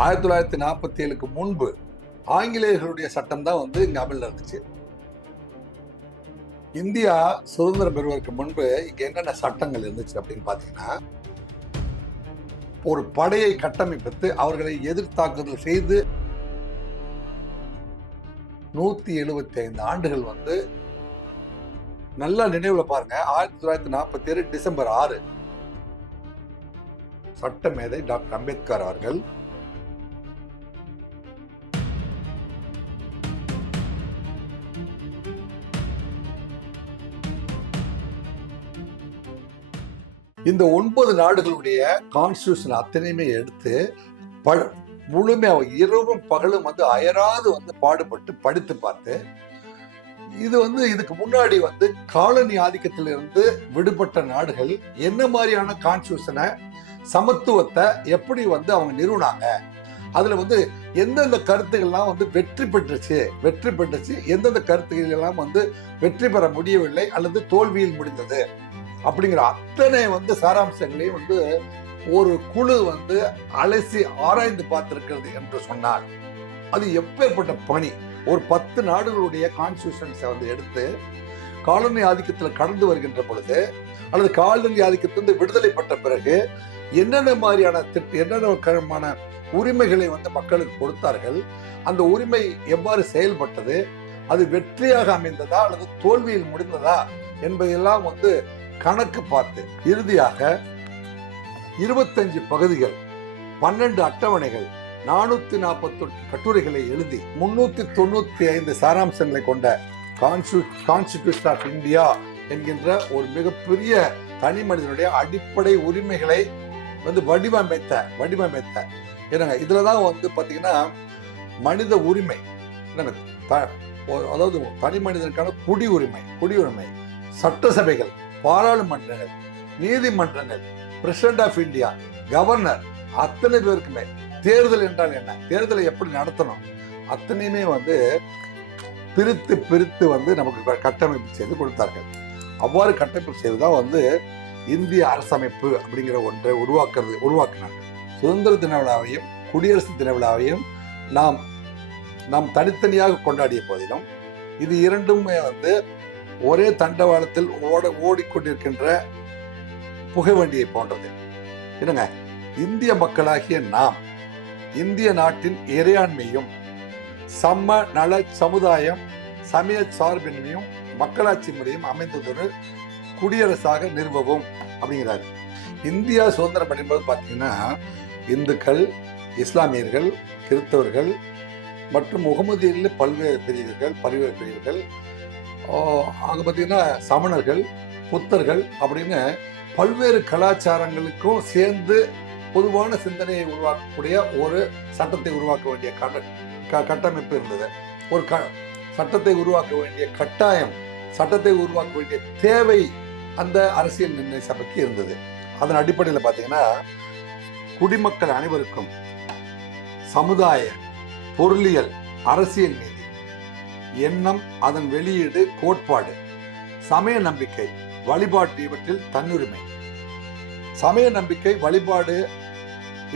1947க்கு முன்பு ஆங்கிலேயர்களுடைய சட்டம் தான் வந்து இங்க அமல்ல இருந்துச்சு. இந்தியா சுதந்திரம் பெறுவதற்கு முன்பு இங்க என்னென்ன சட்டங்கள் இருந்துச்சு அப்படின்னு பாத்தீங்கன்னா, ஒரு படையை கட்டமைப்பித்து அவர்களை எதிர்த்தாக்குதல் செய்து 175 ஆண்டுகள் வந்து நல்லா நினைவுல பாருங்க. 1947 டிசம்பர் 6 சட்டமேதை டாக்டர் அம்பேத்கர் அவர்கள் இந்த 9 நாடுகளுடைய கான்ஸ்டிடியூஷன் அத்தனையுமே எடுத்து முழுமையா இரவும் பகலும் வந்து அயராது வந்து பாடுபட்டு படித்து பார்த்து, இது வந்து இதுக்கு முன்னாடி வந்து காலனி ஆதிக்கத்திலிருந்து விடுபட்ட நாடுகள் என்ன மாதிரியான கான்ஸ்டிடியூஷனை, சமத்துவத்தை எப்படி வந்து அவங்க நிறுவனாங்க, அதுல வந்து எந்தெந்த கருத்துக்கள்லாம் வந்து வெற்றி பெற்றுச்சு, எந்தெந்த கருத்துக்கள் எல்லாம் வந்து வெற்றி பெற முடியவில்லை அல்லது தோல்வியில் முடிந்தது அப்படிங்கிற அத்தனை வந்து சாராம்சங்களையும் வந்து ஒரு குழு வந்து அலசி ஆராய்ந்து பார்த்திருக்கிறது என்று சொன்னால் அது எப்பேற்பட்ட பணி. ஒரு 10 நாடுகளுடைய கான்ஸ்டிடியூஷன்ஸை வந்து எடுத்து காலனி ஆதிக்கத்தில் கடந்து வருகின்ற பொழுது அல்லது காலனி ஆதிக்கத்திலிருந்து விடுதலை பெற்ற பிறகு என்னென்ன மாதிரியான உரிமைகளை வந்து மக்களுக்கு கொடுத்தார்கள், அந்த உரிமை எவ்வாறு செயல்பட்டது, அது வெற்றியாக அமைந்ததா அல்லது தோல்வியில் முடிந்ததா என்பதெல்லாம் வந்து கணக்கு பார்த்து இறுதியாக 25 பகுதிகள், 12 அட்டவணைகள், 441 கட்டுரைகளை எழுதி 395 சாராம்சங்களை கொண்ட கான்ஸ்டிடியூஷன் ஆஃப் இந்தியா என்கின்ற ஒரு மிகப்பெரிய தனி மனிதனுடைய அடிப்படை உரிமைகளை வந்து வடிவமைத்த என்னங்க இதுலதான் வந்து பாத்தீங்கன்னா மனித உரிமை, அதாவது தனி மனிதனுக்கான குடியுரிமை, சட்டசபைகள், பாராளுமன்றங்கள், நீதிமன்றங்கள், பிரசிடென்ட் ஆஃப் இந்தியா, கவர்னர், அத்தனை பேருக்குமே தேர்தல் என்றால் என்ன, தேர்தலை எப்படி நடத்தணும், அத்தனையுமே வந்து பிரித்து வந்து நமக்கு கட்டமைப்பு செய்து கொடுத்தார்கள். அவ்வாறு கட்டமைப்பு செய்துதான் வந்து இந்திய அரசமைப்பு அப்படிங்கிற ஒன்றை உருவாக்கினார்கள். சுதந்திர தின விழாவையும் குடியரசு தின விழாவையும் நாம் தனித்தனியாக கொண்டாடிய போதிலும் இது இரண்டுமே வந்து ஒரே தண்டவாளத்தில் ஓடிக்கொண்டிருக்கின்ற புகைவண்டியை போன்றது. என்னங்க, இந்திய மக்களாகிய நாம் இந்திய நாட்டின் இறையாண்மையும் சம நல சமுதாயம், சமய சார்பின்மையும், மக்களாட்சி முறையும் அமைந்ததொரு குடியரசாக நிறுவவும் அப்படிங்கிறாரு. இந்தியா சுதந்திரம் அடையும்போது பார்த்தீங்கன்னா இந்துக்கள், இஸ்லாமியர்கள், கிறிஸ்தவர்கள் மற்றும் முகமதியர்கள் பல்வேறு பிரிவுகள், அங்கே பார்த்தீங்கன்னா சமணர்கள், புத்தர்கள் அப்படின்னு பல்வேறு கலாச்சாரங்களுக்கும் சேர்ந்து பொதுவான சிந்தனையை உருவாக்கக்கூடிய ஒரு சட்டத்தை உருவாக்க வேண்டிய கட்டமைப்பு இருந்தது. ஒரு சட்டத்தை உருவாக்க வேண்டிய கட்டாயம், சட்டத்தை உருவாக்க வேண்டிய தேவை அந்த அரசியல் நிர்ணய சபைக்கு இருந்தது. அதன் அடிப்படையில் பார்த்தீங்கன்னா குடிமக்கள் அனைவருக்கும் சமுதாய, பொருளியல், அரசியல் நீதி, எண்ணம், அதன் வெளியீடு, கோட்பாடு, சமய நம்பிக்கை, வழிபாட்டு இவற்றில் தன்னுரிமை, சமய நம்பிக்கை, வழிபாடு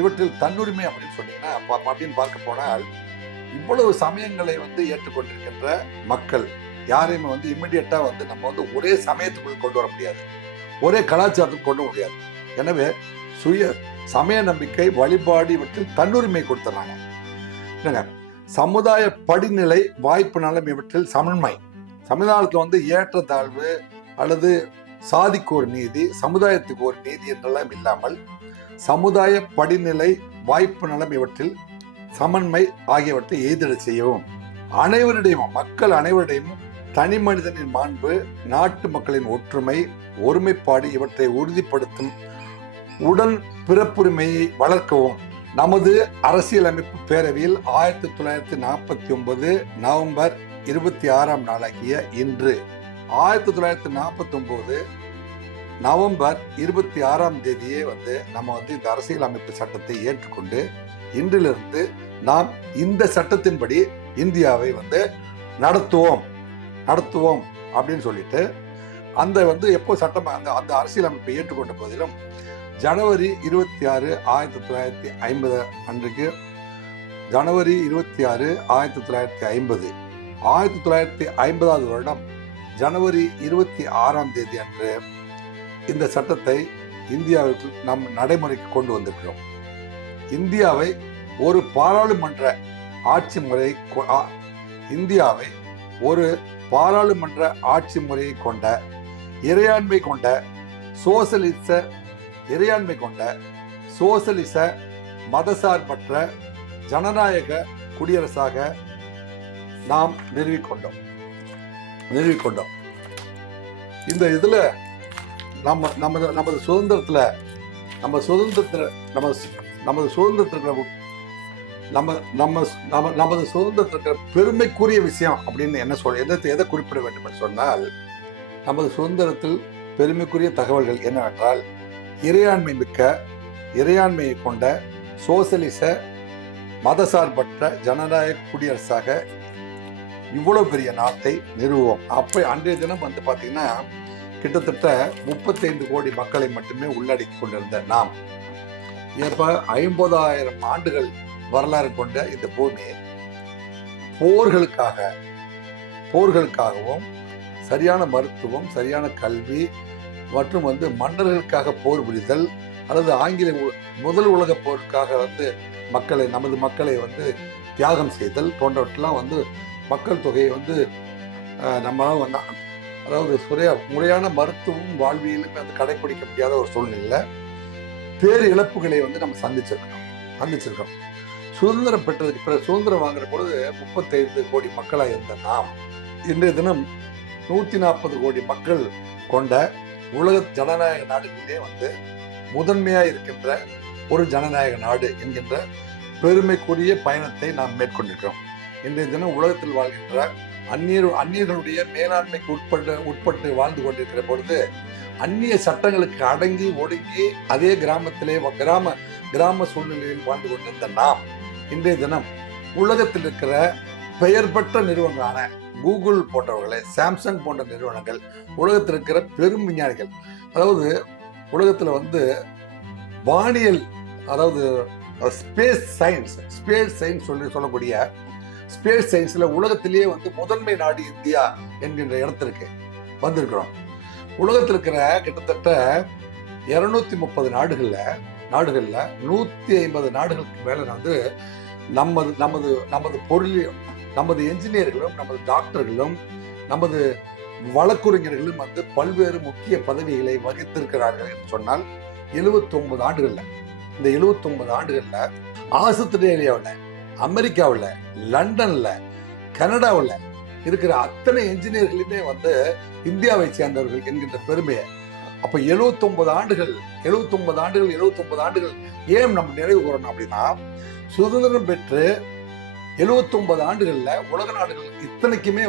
இவற்றில் தன்னுரிமை அப்படின்னு சொன்னீங்கன்னா அப்படின்னு பார்க்க போனால் இவ்வளவு சமயங்களை வந்து ஏற்றுக்கொண்டிருக்கின்ற மக்கள் யாரையுமே வந்து இம்மிடியட்டா வந்து நம்ம வந்து ஒரே சமயத்துக்குள் கொண்டு வர முடியாது, ஒரே கலாச்சாரத்துக்கு கொண்டு வர முடியாது. எனவே சமய நம்பிக்கை, வழிபாடு இவற்றில் தன்னுரிமை கொடுத்துறாங்க. சமுதாய படிநிலை, வாய்ப்பு நலம் இவற்றில் சமன்மை. சமுதாயத்தில் வந்து ஏற்றத்தாழ்வு அல்லது சாதிக்கு ஒரு நீதி, சமுதாயத்துக்கு ஒரு நீதி என்றெல்லாம் இல்லாமல் சமுதாய படிநிலை, வாய்ப்பு நலம் இவற்றில் சமன்மை ஆகியவற்றை எய்திட செய்யவும், மக்கள் அனைவரிடையும் தனி மனிதனின் மாண்பு, நாட்டு மக்களின் ஒற்றுமை, ஒருமைப்பாடு இவற்றை உறுதிப்படுத்தும் உடன் பிறப்புரிமையை வளர்க்கவும் நமது அரசியலமைப்பு பேரவையில் 1949 நவம்பர் 26ஆம் நாளாகிய இன்று 1949 நவம்பர் 26ஆம் தேதியே வந்து நம்ம வந்து இந்த அரசியலமைப்பு சட்டத்தை ஏற்றுக்கொண்டு இன்றிலிருந்து நாம் இந்த சட்டத்தின்படி இந்தியாவை வந்து நடத்துவோம் அப்படின்னு சொல்லிட்டு அந்த வந்து எப்போ சட்டம் அந்த அரசியலமைப்பை ஏற்றுக்கொண்ட போதிலும் ஜனவரி 26, 1950 அன்றைக்கு ஜனவரி 26, 1950. 1950வது வருடம் ஜனவரி 26ஆம் தேதி அன்று இந்த சட்டத்தை இந்தியாவுக்கு நாம் நடைமுறைக்கு கொண்டு வந்திருக்கிறோம். இந்தியாவை ஒரு பாராளுமன்ற ஆட்சி முறை இந்தியாவை ஒரு பாராளுமன்ற ஆட்சி முறையை கொண்ட இறையாண்மை கொண்ட சோசலிச மதசார்பற்ற ஜனநாயக குடியரசாக நாம் நிறுவிக்கொண்டோம். இந்த இதுல நமது சுதந்திரத்துல நமது சுதந்திரத்திற்கு பெருமைக்குரிய விஷயம் அப்படின்னு எதை குறிப்பிட வேண்டும் என்று சொன்னால், நமது சுதந்திரத்தில் பெருமைக்குரிய தகவல்கள் என்னவென்றால், இறையாண்மையை கொண்ட சோசலிச மதசார்பற்ற ஜனநாயக குடியரசாக இவ்வளவு பெரிய நாட்டை நிறுவுவோம். அன்றைய தினம் பாத்தீங்கன்னா கிட்டத்தட்ட 35 கோடி மக்களை மட்டுமே உள்ளடக்கி கொண்டிருந்த நாம் இப்ப 50,000 ஆண்டுகள் வரலாறு கொண்ட இந்த பூமி போர்களுக்காகவும் சரியான மருத்துவம், சரியான கல்வி மற்றும் மன்னர்களுக்காக போர் புரிதல் அல்லது ஆங்கில முதல் உலக போருக்காக நமது மக்களை தியாகம் செய்தல் போன்றவற்றெல்லாம் மக்கள் தொகையை நம்மளால அதாவது முறையான மருத்துவம் வாழ்வியலுமே கடைபிடிக்க முடியாத ஒரு சூழ்நிலையில பேரு இழப்புகளை நம்ம சந்திச்சிருக்கோம். சுதந்திரம் பெற்றதுக்கு பிறகு சுதந்திரம் வாங்குற பொழுது 35 கோடி மக்களாக இருந்த நாம் இன்றைய தினம் 140 கோடி மக்கள் கொண்ட உலக ஜனநாயக நாடுகளிலே முதன்மையா இருக்கின்ற ஒரு ஜனநாயக நாடு என்கின்ற பெருமைக்குரிய பயணத்தை நாம் மேற்கொண்டிருக்கிறோம். இன்றைய தினம் உலகத்தில் வாழ்கின்ற அந்நியர்களுடைய மேலாண்மைக்கு உட்பட்டு வாழ்ந்து கொண்டிருக்கிற பொழுது அந்நிய சட்டங்களுக்கு அடங்கி ஒடுங்கி அதே கிராம சூழ்நிலையில் வாழ்ந்து கொண்டிருந்த நாம் இன்றைய தினம் உலகத்தில் இருக்கிற பெயர் பெற்ற நிறுவனங்களான கூகுள் போன்றவர்களை, சாம்சங் போன்ற நிறுவனங்கள், உலகத்தில் இருக்கிற பெரும் விஞ்ஞானிகள், அதாவது உலகத்துல வானியல், அதாவது ஸ்பேஸ் சயின்ஸ் சொல்லக்கூடிய ஸ்பேஸ் சயின்ஸ்ல உலகத்திலேயே முதன்மை நாடு இந்தியா என்கின்ற இடத்திற்கு வந்திருக்கிறோம். உலகத்தில் இருக்கிற கிட்டத்தட்ட 230 நாடுகள்ல 150 நாடுகளுக்கு மேல நமது பொருளையும், நமது என்ஜினியர்களும், நமது டாக்டர்களும், நமது வழக்குரைஞர்களும் பல்வேறு முக்கிய பதவிகளை வகித்திருக்கிறார்கள் என்று சொன்னால் 79 ஆண்டுகள்ல, இந்த 79 ஆண்டுகள்ல ஆஸ்திரேலியாவில், அமெரிக்காவில், லண்டன்ல, கனடாவில் இருக்கிற அத்தனை என்ஜினியர்களுமே இந்தியாவை சேர்ந்தவர்கள் என்கின்ற பெருமையை அப்ப 79 ஆண்டுகள் ஏன் நம்ம நினைவு கூறணும் அப்படின்னா, சுதந்திரம் பெற்று 79 ஆண்டுகள்ல உலக நாடுகள் இத்தனைக்குமே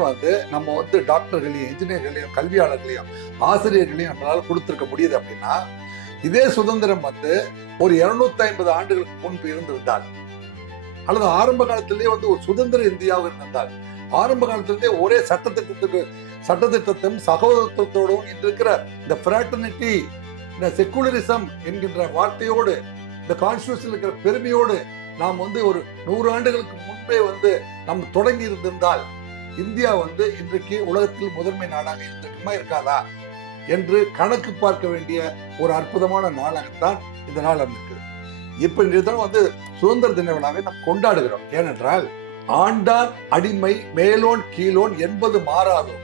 நம்ம டாக்டர்களையும், என்ஜினியர்களையும், கல்வியாளர்களையும், ஆசிரியர்களையும் நம்மளால கொடுத்திருக்க முடியுது அப்படின்னா, இதே சுதந்திரம் ஒரு 250 ஆண்டுகளுக்கு முன்பு இருந்திருந்தால், அல்லது ஆரம்ப காலத்திலேயே ஒரு சுதந்திர இந்தியாவும் இருந்திருந்தால், ஆரம்ப காலத்திலே ஒரே சட்டத்திட்டத்தையும் சகோதரத்தோடும் இன்று இருக்கிற இந்த ஃப்ராட்டர்னிட்டி, இந்த செக்குலரிசம் என்கின்ற வார்த்தையோடு, இந்த கான்ஸ்டிடியூஷன் இருக்கிற பெருமையோடு நாம் ஒரு 100 ஆண்டுகளுக்கு முன்பே நம்ம தொடங்கி இருந்திருந்தால் இந்தியா இன்றைக்கு உலகத்தில் முதன்மை நாடாக இருந்திருக்குமா இருக்காதா என்று கணக்கு பார்க்க வேண்டிய ஒரு அற்புதமான நாளாகத்தான் இந்த நாள் அமைக்கு. இப்ப இன்றைய சுதந்திர தின விழாவை நாம் கொண்டாடுகிறோம். ஏனென்றால், ஆண்டான் அடிமை, மேலோன் கீழோன் என்பது மாறாதோ,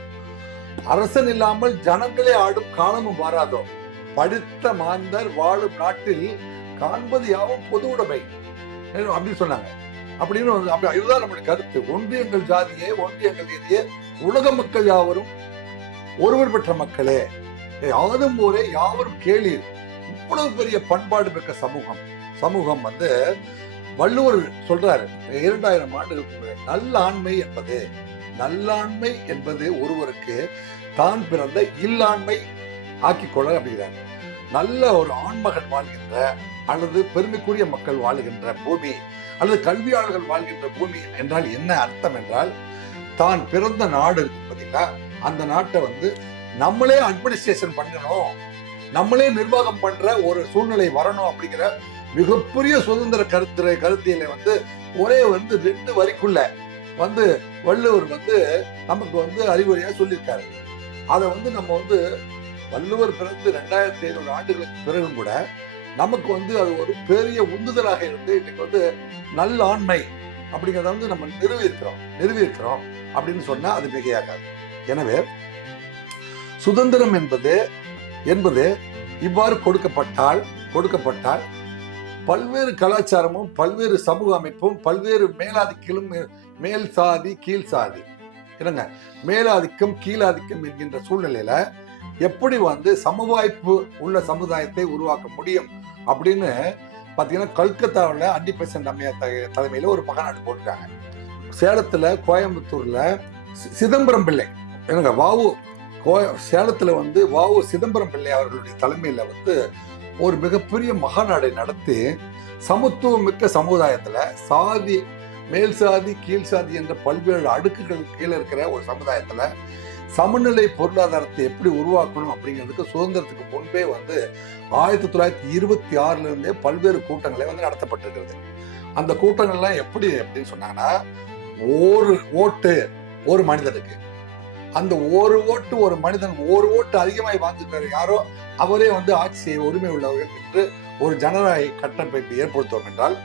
அரசன் இல்லாமல் ஜனங்களே ஆடும் காலமும் மாறாதோ, படித்த மாந்தர் வாழும் நாட்டில் காண்பது யாவும் பொது உடைமை அப்படின்னு சொன்னாங்க. அப்படின்னு இதுதான் நம்முடைய கருத்து. ஒன்றியங்கள் ஜாதியே, ஒன்றியங்கள் நீதியே, உலக மக்கள் யாவரும் ஒருவர் பெற்ற மக்களே, யாரும் ஊரே யாவரும் கேளீர். இவ்வளவு பெரிய பண்பாடு பெற்ற சமூகம் வள்ளுவர் சொல்றாரு 2000 ஆண்டுகளுக்கு முன்னாடி, நல்லாண்மை என்பது ஒருவருக்கு தான் பிறந்த இல்லாண்மை ஆக்கிக்கொள்ள அப்படிங்கிறார். நல்ல ஒரு ஆண்மகன் வாழ்கின்ற அல்லது பெருமைக்குரிய மக்கள் வாழுகின்ற பூமி அல்லது கல்வியாளர்கள் வாழ்கின்ற பூமி என்றால் என்ன அர்த்தம் என்றால், தான் பிறந்த நாடு பார்த்தீங்களா, அந்த நாட்டை நம்மளே அட்மினிஸ்ட்ரேஷன் பண்ணணும், நம்மளே நிர்வாகம் பண்ற ஒரு சூழ்நிலை வரணும் அப்படிங்கிற மிகப்பெரிய சுதந்திர கருத்தியலை ஒரே வந்து 2 வரிக்குள்ள வந்து வள்ளுவர் வந்து நமக்கு வந்து அறிவுரையா சொல்லியிருக்காரு. அதை வந்து நம்ம வந்து வள்ளுவர் பிறந்து 2500 ஆண்டுகளுக்கு பிறகும் கூட நமக்கு வந்து அது ஒரு பெரிய உந்துதலாக இருந்து இன்னைக்கு வந்து நல்லாண்மை அப்படிங்கிறத வந்து நம்ம நிறுவியிருக்கிறோம் அப்படின்னு சொன்னா அது மிகையாகாது. எனவே சுதந்திரம் என்பது இவ்வாறு கொடுக்கப்பட்டால் பல்வேறு கலாச்சாரமும் பல்வேறு சமூக அமைப்பும் பல்வேறு மேலாதிக்கலும் மேல் சாதி கீழ் சாதி என்னங்க மேலாதிக்கம் கீழாதிக்கம் என்கின்ற சூழ்நிலையில எப்படி வந்து சமவாய்ப்பு உள்ள சமுதாயத்தை உருவாக்க முடியும் அப்படின்னு பாத்தீங்கன்னா கல்கத்தாவில் அன்னி பெசன்ட் அம்மையார் தலைமையில ஒரு மகாநாடு போட்டுருக்காங்க. சேலத்துல கோயம்புத்தூர்ல சிதம்பரம் பிள்ளை என்னங்க சேலத்துல வந்து வாவு சிதம்பரம் பிள்ளை அவர்களுடைய தலைமையில வந்து ஒரு மிகப்பெரிய மகாநாடை நடத்தி சமத்துவம் மிக்க சமுதாயத்துல சாதி மேல் சாதி கீழ் சாதி என்ற பல்வேறு அடுக்குகள் கீழே இருக்கிற ஒரு சமுதாயத்துல சமநிலை பொருளாதாரத்தை எப்படி உருவாக்கணும் அப்படிங்கிறதுக்கு சுதந்திரத்துக்கு முன்பே வந்து 1926 இருந்தே பல்வேறு கூட்டங்களை வந்து நடத்தப்பட்டிருக்கிறது. அந்த கூட்டங்கள்லாம் அப்படின்னு சொன்னாங்கன்னா ஒரு ஓட்டு ஒரு மனிதனுக்கு, அந்த ஒரு மனிதன் ஒரு ஓட்டு அதிகமாய் வாங்கிட்டாரு யாரோ அவரே வந்து ஆட்சி செய்ய உரிமை உள்ளவர்கள் என்று ஒரு ஜனநாயக கட்டமைப்பை ஏற்படுத்துவோம் என்றால்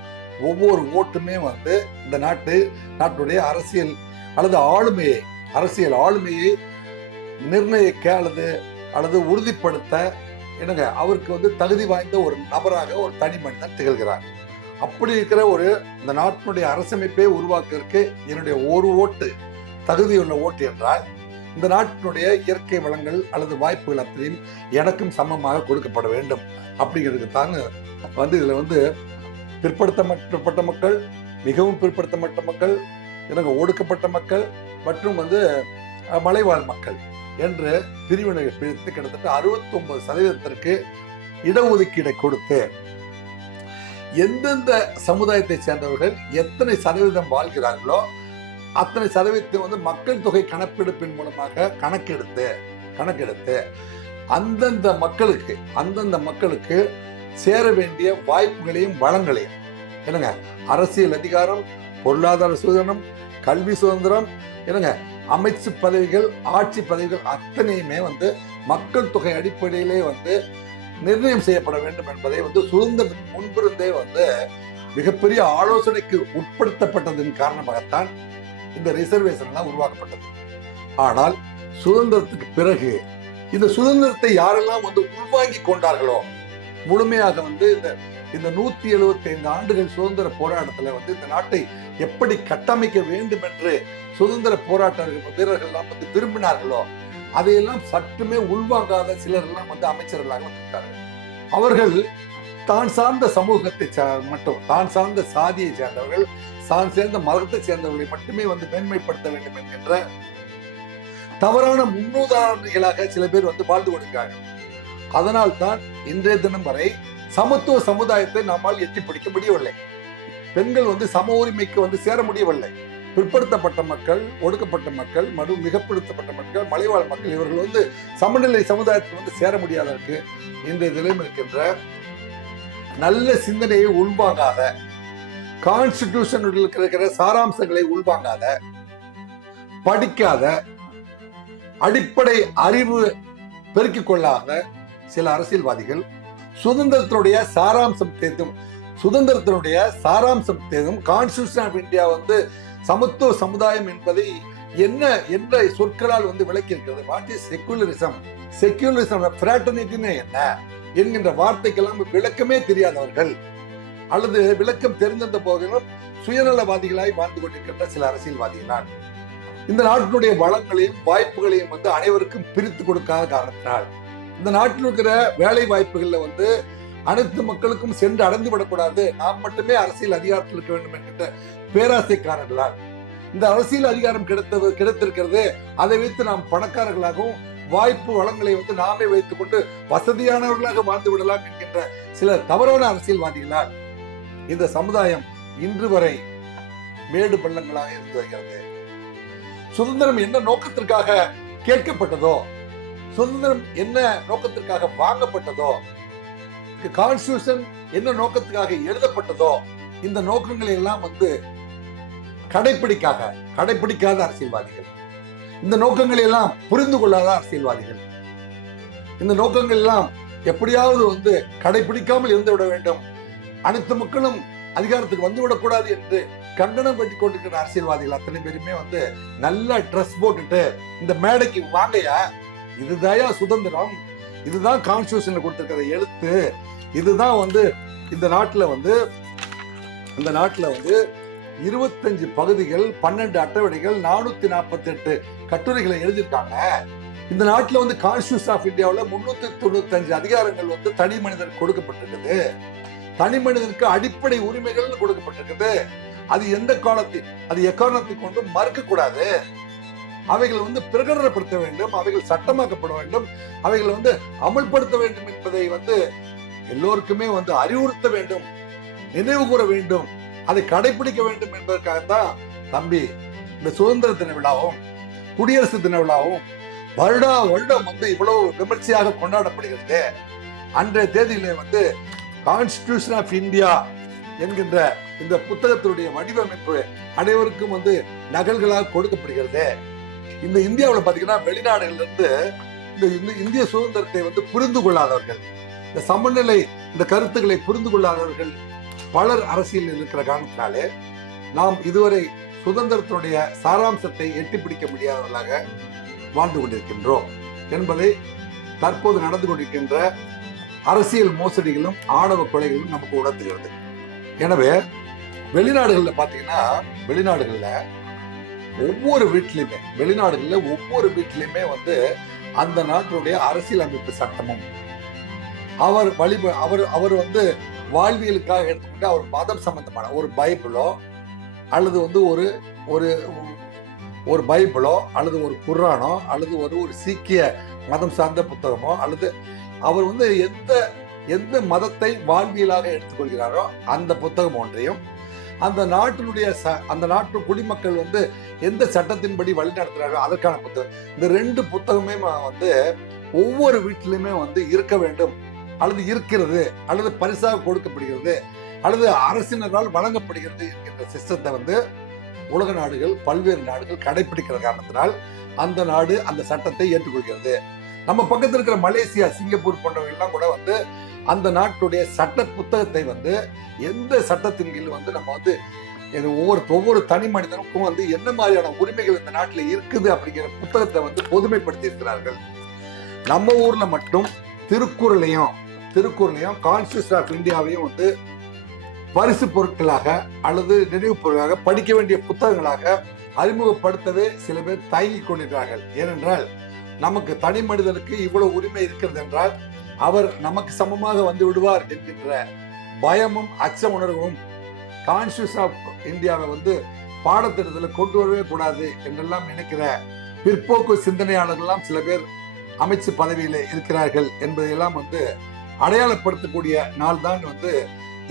ஒவ்வொரு ஓட்டுமே வந்து இந்த நாட்டுடைய அரசியல் அல்லது ஆளுமையை நிர்ணயிக்க அல்லது உறுதிப்படுத்த என்னங்க அவருக்கு வந்து தகுதி வாய்ந்த ஒரு நபராக ஒரு தனி மனிதன் திகழ்கிறார். அப்படி இருக்கிற இந்த நாட்டினுடைய அரசமைப்பை உருவாக்குவதற்கு என்னுடைய ஒரு ஓட்டு தகுதியுள்ள ஓட்டு என்றால் இந்த நாட்டினுடைய இயற்கை வளங்கள் அல்லது வாய்ப்புகள் அத்தனையும் எனக்கும் சமமாக கொடுக்கப்பட வேண்டும் அப்படிங்கிறதுக்கு தாங்க வந்து இதுல வந்து பிற்படுத்தப்பட்ட மக்கள், மிகவும் பிற்படுத்தப்பட்ட மக்கள், எனக்கு ஒடுக்கப்பட்ட மக்கள் மற்றும் வந்து மலைவாழ் மக்கள் என்று பிரிவினை பிரித்து கிட்டத்தட்ட 69% இடஒதுக்கீடை கொடுத்து எந்தெந்த சமுதாயத்தை சேர்ந்தவர்கள் எத்தனை சதவீதம் வாழ்கிறார்களோ அத்தனை சதவீதத்தை வந்து மக்கள் தொகை கணக்கெடுப்பின் மூலமாக கணக்கெடுத்து அந்தந்த மக்களுக்கு சேர வேண்டிய வாய்ப்புகளையும் வளங்களையும் என்னங்க அரசியல் அதிகாரம், பொருளாதார சுதந்திரம், கல்வி சுதந்திரம் என்னங்க அமைச்சு பதவிகள், ஆட்சி பதவிகள் அத்தனையுமே வந்து மக்கள் தொகை அடிப்படையிலே வந்து நிர்ணயம் செய்யப்பட வேண்டும் என்பதை வந்து சுதந்திரத்துக்கு முன்பிருந்தே வந்து மிகப்பெரிய ஆலோசனைக்கு உட்படுத்தப்பட்டதன் காரணமாகத்தான் இந்த ரிசர்வேஷன் எல்லாம் உருவாக்கப்பட்டது. ஆனால் சுதந்திரத்துக்கு பிறகு இந்த சுதந்திரத்தை யாரெல்லாம் வந்து உள்வாங்கி கொண்டார்களோ முழுமையாக வந்து இந்த 175 ஆண்டுகள் சுதந்திர போராட்டத்துல வந்து இந்த நாட்டை எப்படி கட்டமைக்க வேண்டும் என்று சுதந்திர போராட்ட வீரர்கள் எல்லாம் வந்து விரும்பினார்களோ அதையெல்லாம் சற்றுமே உள்வாங்காத சிலர் எல்லாம் வந்து அமைச்சர்களாக வந்திருக்கார்கள். அவர்கள் தான் சார்ந்த சமூகத்தை மட்டும், தான் சார்ந்த சாதியை சேர்ந்தவர்கள், தான் சேர்ந்த மதத்தை சேர்ந்தவர்களை மட்டுமே வந்து மேன்மைப்படுத்த வேண்டும் என்கின்ற தவறான முன்னுதாரணங்களாக சில பேர் வந்து வாழ்ந்து கொண்டிருக்கிறார்கள். அதனால் தான் இன்றைய தினம் வரை சமத்துவ சமுதாயத்தை நம்மால் எட்டி பிடிக்க முடியவில்லை. பெண்கள் வந்து சம உரிமைக்கு வந்து சேர முடியவில்லை. பிற்படுத்தப்பட்ட மக்கள், ஒடுக்கப்பட்ட மக்கள், மிகப்படுத்தப்பட்ட மக்கள், மலைவாழ் மக்கள் இவர்கள் வந்து சமநிலை சமுதாயத்தில் வந்து சேர முடியாததற்கு இன்றைய நிலையில் இருக்கின்ற நல்ல சிந்தனையை உள்வாங்காத, கான்ஸ்டிடியூஷன் இருக்கிற சாராம்சங்களை உள்வாங்காத, படிக்காத, அடிப்படை அறிவு பெருக்கிக் கொள்ளாத சில அரசியல்வாதிகள் சுதந்திரத்தினுடைய சாராம்சம் தேர்ந்தும் கான்ஸ்டிடியூஷன் ஆஃப் இந்தியா வந்து சமத்துவ சமுதாயம் என்பதை என்ன சொற்களால் வந்து விளக்கி இருக்கிறது. வாட் இஸ் செக்யூலரிசம் ஃப்ராட்டர்னிட்டின்னு என்ன என்கின்ற வார்த்தைக்கெல்லாம் விளக்கமே தெரியாதவர்கள் அல்லது விளக்கம் தெரிந்த போதிலும் சுயநலவாதிகளாய் வாழ்ந்து கொண்டிருக்கின்ற சில அரசியல்வாதிகளால் இந்த நாட்டினுடைய வளங்களையும் வாய்ப்புகளையும் வந்து அனைவருக்கும் பிரித்து கொடுக்காத காரணத்தினால் இந்த நாட்டில் இருக்கிற வேலை வாய்ப்புகள்ல வந்து அனைத்து மக்களுக்கும் சென்று அடைந்து விடக்கூடாது, நாம் மட்டுமே அரசியல் அதிகாரத்தில் இருக்க வேண்டும் என்கின்ற பேராசைக்காரர்களால் இந்த அரசியல் அதிகாரம் கிடைத்திருக்கிறது, அதை வைத்து நாம் பணக்காரர்களாகவும் வாய்ப்பு வளங்களை வந்து நாமே வைத்துக் கொண்டு வசதியானவர்களாக வாழ்ந்து விடலாம் என்கின்ற சில தவறான அரசியல்வாதிகளால் இந்த சமுதாயம் இன்று வரை மேடு பள்ளங்களாக இருந்து வருகிறது. சுதந்திரம் என்ன நோக்கத்திற்காக கேட்கப்பட்டதோ, சுதந்திரம் என்ன நோக்கத்திற்காக வாங்கப்பட்டதோ, கான்ஸ்டிடியூஷன் என்ன நோக்கத்துக்காக எழுதப்பட்டதோ, இந்த நோக்கங்களை எல்லாம் வந்து கடைப்பிடிக்காத அரசியல்வாதிகள், இந்த நோக்கங்களை எல்லாம் புரிந்து கொள்ளாத அரசியல்வாதிகள், இந்த நோக்கங்கள் எல்லாம் எப்படியாவது வந்து கடைபிடிக்காமல் இருந்து விட வேண்டும், அனைத்து மக்களும் அதிகாரத்துக்கு வந்துவிடக்கூடாது என்று கண்டனம் கட்டி கொண்டிருக்கிற அரசியல்வாதிகள் அத்தனை பேருமே வந்து நல்லா ட்ரெஸ் போட்டுட்டு இந்த மேடைக்கு வாங்கையா, இதுதான் சுதந்திரம், இதுதான் கான்ஸ்டிடியூஷன்ல கொடுத்திருக்கிற எழுத்து, இதுதான் வந்து இந்த நாட்டுல வந்து 25 பகுதிகள், 12 அட்டவணைகள், 448 கட்டுரைகளை எழுதியிருக்காங்க. இந்த நாட்டுல வந்து கான்ஸ்டிடியூஷன் ஆஃப் இந்தியாவில் 395 அதிகாரங்கள் வந்து தனி மனிதனுக்கு கொடுக்கப்பட்டிருக்குது. தனி மனிதனுக்கு அடிப்படை உரிமைகள் கொடுக்கப்பட்டிருக்குது. அது எந்த காலத்தில், அது எக்காரணத்தை கொண்டு மறுக்க கூடாது. அவைகள் வந்து பிரகடனப்படுத்த வேண்டும், அவைகள் சட்டமாக்கப்பட வேண்டும், அவைகள் வந்து அமல்படுத்த வேண்டும் என்பதை வந்து எல்லோருக்குமே வந்து அறிவுறுத்த வேண்டும், நினைவு கூற வேண்டும், அதை கடைபிடிக்க வேண்டும் என்பதற்காகத்தான் தம்பி இந்த சுதந்திர தின விழாவும் குடியரசு தின விழாவும் வருடம் வந்து இவ்வளவு விமர்சையாக கொண்டாடப்படுகிறது. அன்றைய தேதியிலே வந்து கான்ஸ்டிடியூஷன் ஆஃப் இந்தியா என்கின்ற இந்த புத்தகத்தினுடைய வடிவமைப்பு அனைவருக்கும் வந்து நகல்களாக கொடுக்கப்படுகிறது. இந்த இந்தியாவில் பாத்தீங்கன்னா வெளிநாடுகள்ல இருந்து இந்த இந்திய சுதந்திரத்தை வந்து புரிந்து கொள்ளாதவர்கள், இந்த சமநிலை, இந்த கருத்துக்களை புரிந்து கொள்ளாதவர்கள் பலர் அரசியல் இருக்கிற காரணத்தினாலே நாம் இதுவரை சுதந்திரத்தினுடைய சாராம்சத்தை எட்டி பிடிக்க முடியாதவர்களாக வாழ்ந்து கொண்டிருக்கின்றோம் என்பதை தற்போது நடந்து கொண்டிருக்கின்ற அரசியல் மோசடிகளும் ஆணவ கொலைகளும் நமக்கு உணர்த்துகிறது. எனவே வெளிநாடுகளில் பார்த்தீங்கன்னா, ஒவ்வொரு வீட்டிலையுமே வந்து அந்த நாட்டுடைய அரசியல் அமைப்பு சட்டமும் அவர் வந்து வாழ்வியலுக்காக எடுத்துக்கிட்டு அவர் மதம் சம்பந்தமான ஒரு பைபிளோ அல்லது வந்து ஒரு பைபிளோ அல்லது ஒரு குர்ஆனோ அல்லது ஒரு சீக்கிய மதம் சார்ந்த புத்தகமோ அல்லது அவர் வந்து எந்த மதத்தை வாழ்வியலாக எடுத்துக்கொள்கிறாரோ அந்த புத்தகம் ஒன்றையும், அந்த நாட்டு குடிமக்கள் வந்து எந்த சட்டத்தின்படி வழி நடத்துறாரோ அதற்கான புத்தகம், இந்த 2 புத்தகமே வந்து ஒவ்வொரு வீட்டிலுமே வந்து இருக்க வேண்டும், அல்லது இருக்கிறது, அல்லது பரிசாக கொடுக்கப்படுகிறது, அல்லது அரசினரால் வழங்கப்படுகிறது என்கின்ற சிஸ்டத்தை வந்து உலக நாடுகள், பல்வேறு நாடுகள் கடைபிடிக்கிற காரணத்தினால் அந்த நாடு அந்த சட்டத்தை ஏற்றுக்கொள்கிறது. நம்ம பக்கத்தில் இருக்கிற மலேசியா, சிங்கப்பூர் போன்றவங்க எல்லாம் கூட வந்து அந்த நாட்டுடைய சட்ட புத்தகத்தை வந்து எந்த சட்டத்தின் கீழ் வந்து நம்ம வந்து ஒவ்வொரு தனி மனிதனுக்கும் வந்து என்ன மாதிரியான உரிமைகள் இந்த நாட்டில் இருக்குது அப்படிங்கிற புத்தகத்தை வந்து பொதுமைப்படுத்தி இருக்கிறார்கள். நம்ம ஊர்ல மட்டும் திருக்குறளையும் கான்ஸ்டிடியூஷன் ஆஃப் இந்தியாவையும் வந்து பரிசு பொருட்களாக அல்லது நினைவு பொருட்களாக படிக்க வேண்டிய புத்தகங்களாக அறிமுகப்படுத்தவே சில பேர் தயங்கிக் கொண்டிருக்கிறார்கள். ஏனென்றால் நமக்கு தனி மனிதனுக்கு இவ்வளவு உரிமை இருக்கிறது என்றால் அவர் நமக்கு சமமாக வந்து விடுவார் என்கின்ற பயமும் அச்ச உணர்வும் கான்ஸ்டிடியூஷன் ஆஃப் இந்தியாவை வந்து பாடத்திட்டத்தில் கொண்டு வரவே கூடாது என்றெல்லாம் நினைக்கிற பிற்போக்கு சிந்தனையாளர்கள்லாம் சில பேர் அமைச்சு பதவியில இருக்கிறார்கள் என்பதையெல்லாம் வந்து அடையாளப்படுத்தக்கூடிய நாள் தான் வந்து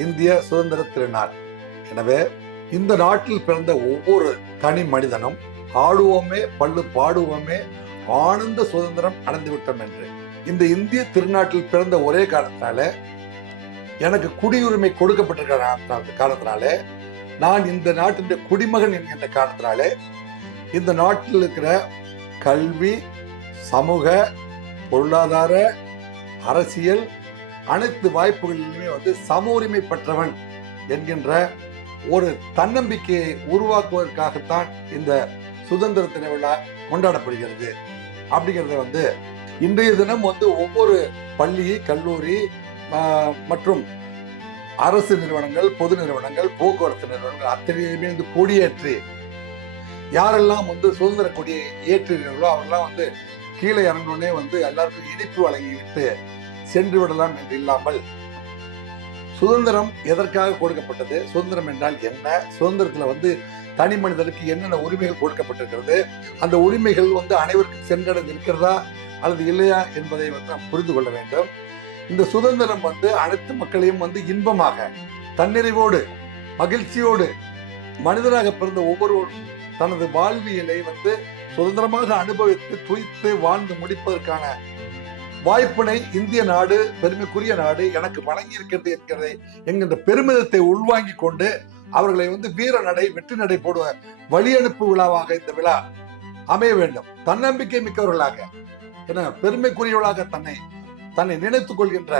இந்திய சுதந்திர திருநாள். எனவே இந்த நாட்டில் பிறந்த ஒவ்வொரு தனி மனிதனும் ஆடுவோமே பள்ளு பாடுவோமே ஆனந்த சுதந்திரம் அடைந்து விட்டோம் என்று இந்த இந்திய திருநாட்டில் பிறந்த ஒரே காரணத்தினால, எனக்கு குடியுரிமை கொடுக்கப்பட்டிருக்கிற காரணத்தினாலே, நான் இந்த நாட்டின் குடிமகன் என்கின்ற காரணத்தினாலே இந்த நாட்டில் இருக்கிற கல்வி, சமூக, பொருளாதார, அரசியல் அனைத்து வாய்ப்புகளிலுமே வந்து சம உரிமை பெற்றவன் என்கின்ற ஒரு தன்னம்பிக்கையை உருவாக்குவதற்காகத்தான் இந்த சுதந்திர தின விழா கொண்டாடப்படுகிறது. அப்படிங்கிறத வந்து இன்றைய தினம் வந்து ஒவ்வொரு பள்ளி, கல்லூரி மற்றும் அரசு நிறுவனங்கள், பொது நிறுவனங்கள், போக்குவரத்து நிறுவனங்கள் அத்தனையுமே வந்து கொடியேற்றி, யாரெல்லாம் வந்து சுதந்திர கொடியை ஏற்றுகிறார்களோ அவரெல்லாம் வந்து கீழே இறங்கணுன்னே வந்து எல்லாருக்கும் இனிப்பு வழங்கிவிட்டு சென்று விடலாம் என்று இல்லாமல், சுதந்திரம் எதற்காக கொடுக்கப்பட்டது, சுதந்திரம் என்றால் என்ன, சுதந்திரத்துல வந்து தனி மனிதனுக்கு என்னென்ன உரிமைகள் கொடுக்கப்பட்டிருக்கிறது, அந்த உரிமைகள் வந்து அனைவருக்கும் சென்றடைந்து இருக்கிறதா அல்லது இல்லையா என்பதை வந்து நாம் புரிந்து கொள்ள வேண்டும். இந்த சுதந்திரம் வந்து அனைத்து மக்களையும் வந்து இன்பமாக, தன்னிறைவோடு, மகிழ்ச்சியோடு மனிதனாக பிறந்த ஒவ்வொருவரும் தனது வாழ்வியலை வந்து சுதந்திரமாக அனுபவித்து துய்த்து வாழ்ந்து முடிப்பதற்கான வாய்ப்பினை இந்திய நாடு, பெருமைக்குரிய நாடு எனக்கு வழங்கி இருக்கிறது என்கின்ற பெருமிதத்தை உள்வாங்கி கொண்டு அவர்களை வீர நடை வெற்றி நடை போடுவ வழி அனுப்பு விழாவாக இந்த விழா அமைய வேண்டும். தன்னம்பிக்கை மிக்கவர்களாக பெருமைக்குரியவர்களாக தன்னை நினைத்துக் கொள்கின்ற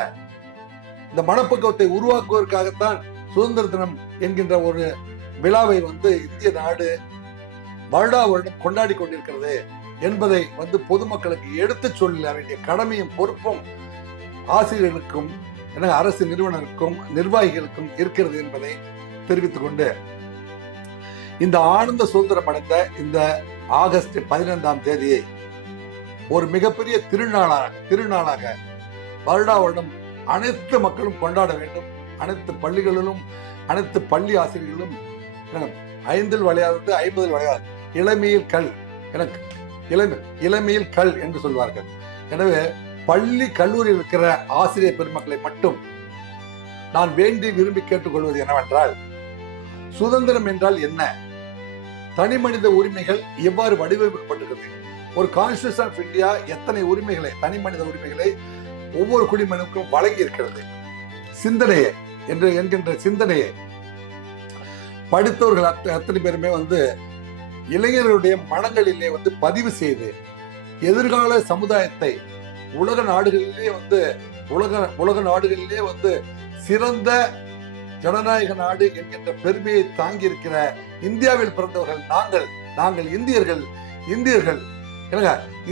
இந்த மனப்பக்குவத்தை உருவாக்குவதற்காகத்தான் சுதந்திர தினம் என்கின்ற ஒரு விழாவை இந்திய நாடு வருடா வருடம் கொண்டாடி கொண்டிருக்கிறது என்பதை பொதுமக்களுக்கு எடுத்து சொல்ல வேண்டிய கடமையும் பொறுப்பும் ஆசிரியர்களுக்கும் அரசு நிறுவனருக்கும் நிர்வாகிகளுக்கும் இருக்கிறது என்பதை தெரிவித்துக் கொண்டு, இந்த ஆனந்த சுதந்திரம் அடைந்த இந்த ஆகஸ்ட் 15ஆம் தேதியை ஒரு மிகப்பெரிய திருநாளாக வருடா வருடம் அனைத்து மக்களும் கொண்டாட வேண்டும். அனைத்து பள்ளிகளிலும் அனைத்து பள்ளி ஆசிரியர்களும் 5 விளையாடுறது 50 விளையாது, இளமையில் கல் இளமையில் கல் என்று சொல்வார்கள். எனவே பள்ளி கல்லூரியில் இருக்கிற ஆசிரியர் பெருமக்களை மட்டும் நான் வேண்டி விரும்பி கேட்டுக்கொள்வது என்னவென்றால், சுதந்திரம் என்றால் என்ன, தனி மனித உரிமைகள் எவ்வாறு வடிவமைக்கப்பட்டிருக்கிறது, ஒரு கான்ஸ்டிடியூஷன் ஆஃப் இந்தியா எத்தனை உரிமைகளை, தனி மனித உரிமைகளை ஒவ்வொரு குடிமகனுக்கும் வழங்கி இருக்கிறது, சிந்தனையை என்கின்ற சிந்தனையை படித்தவர்கள் அத்தனை பேருமே இளைஞர்களுடைய மனங்களிலே பதிவு செய்து எதிர்கால சமுதாயத்தை உலக நாடுகளிலே உலக நாடுகளிலே சிறந்த ஜனநாயக நாடு என்கின்ற பெருமையை தாங்கி இருக்கிற இந்தியாவில் பிறந்தவர்கள் நாங்கள் இந்தியர்கள்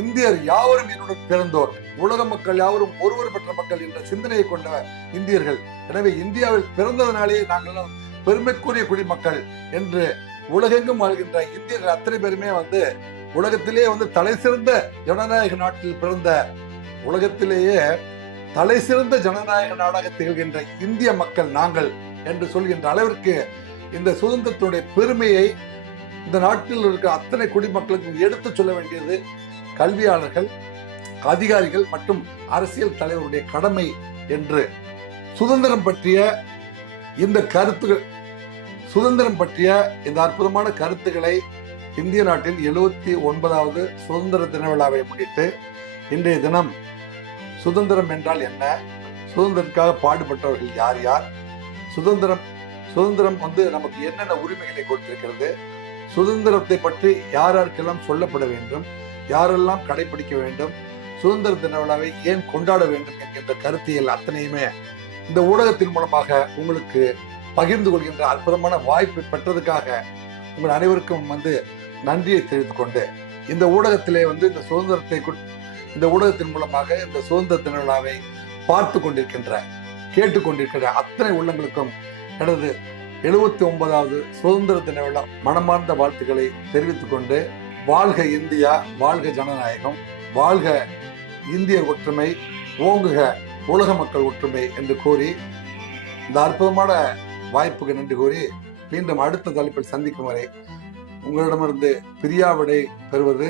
இந்தியர் யாவரும் என்னுடன் பிறந்தோர், உலக மக்கள் யாவரும் ஒருவர் பெற்ற மக்கள் என்ற சிந்தனையை கொண்ட இந்தியர்கள். எனவே இந்தியாவில் பிறந்ததனாலேயே நாங்கள் பெருமைக்குரிய குடிமக்கள் என்று உலகெங்கும் வாழ்கின்ற இந்தியர்கள் அத்தனை பேருமே உலகத்திலேயே தலை சிறந்த ஜனநாயக நாட்டில் பிறந்த, உலகத்திலேயே தலை சிறந்த ஜனநாயக நாடாக திகழ்கின்ற இந்திய மக்கள் நாங்கள் என்று சொல்கின்ற அளவிற்கு இந்த சுதந்திரத்தினுடைய பெருமையை இந்த நாட்டில் இருக்கிற அத்தனை குடிமக்களுக்கு எடுத்து சொல்ல வேண்டியது கல்வியாளர்கள், அதிகாரிகள் மற்றும் அரசியல் தலைவருடைய கடமை என்று சுதந்திரம் பற்றிய இந்த அற்புதமான கருத்துக்களை இந்திய நாட்டின் 79வது சுதந்திர தின விழாவை முன்னிட்டு இன்றைய தினம் சுதந்திரம் என்றால் என்ன, சுதந்திரத்துக்காக பாடுபட்டவர்கள் யார் யார், சுதந்திரம் நமக்கு என்னென்ன உரிமைகளை கொடுத்திருக்கிறது, சுதந்திரத்தை பற்றி யாருக்கெல்லாம் சொல்லப்பட வேண்டும், யாரெல்லாம் கடைபிடிக்க வேண்டும், சுதந்திர தின விழாவை ஏன் கொண்டாட வேண்டும் என்கின்ற கருத்தியல் அத்தனையுமே இந்த ஊடகத்தின் மூலமாக உங்களுக்கு பகிர்ந்து கொள்கின்ற அற்புதமான வாய்ப்பை பெற்றதுக்காக உங்கள் அனைவருக்கும் நன்றியை தெரிவித்துக் கொண்டு, இந்த ஊடகத்திலே இந்த ஊடகத்தின் மூலமாக இந்த சுதந்திர தின விழாவை பார்த்து கொண்டிருக்கின்ற கேட்டுக்கொண்டிருக்கின்ற அத்தனை உள்ளங்களுக்கும் எனது 79வது சுதந்திர தின விழா மனமார்ந்த வாழ்த்துக்களை தெரிவித்துக் கொண்டு, வாழ்க இந்தியா, வாழ்க ஜனநாயகம், வாழ்க இந்தியர் ஒற்றுமை, ஓங்குக உலக மக்கள் ஒற்றுமை என்று கூறி, இந்த அற்புதமான வாய்ப்புக்கு நன்றி கூறி மீண்டும் அடுத்த தலைப்பில் சந்திக்கும் வரை உங்களிடமிருந்து பிரியாவிடை பெறுவது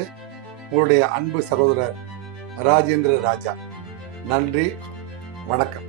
உங்களுடைய அன்பு சகோதரர் ராஜேந்திர ராஜா. நன்றி, வணக்கம்.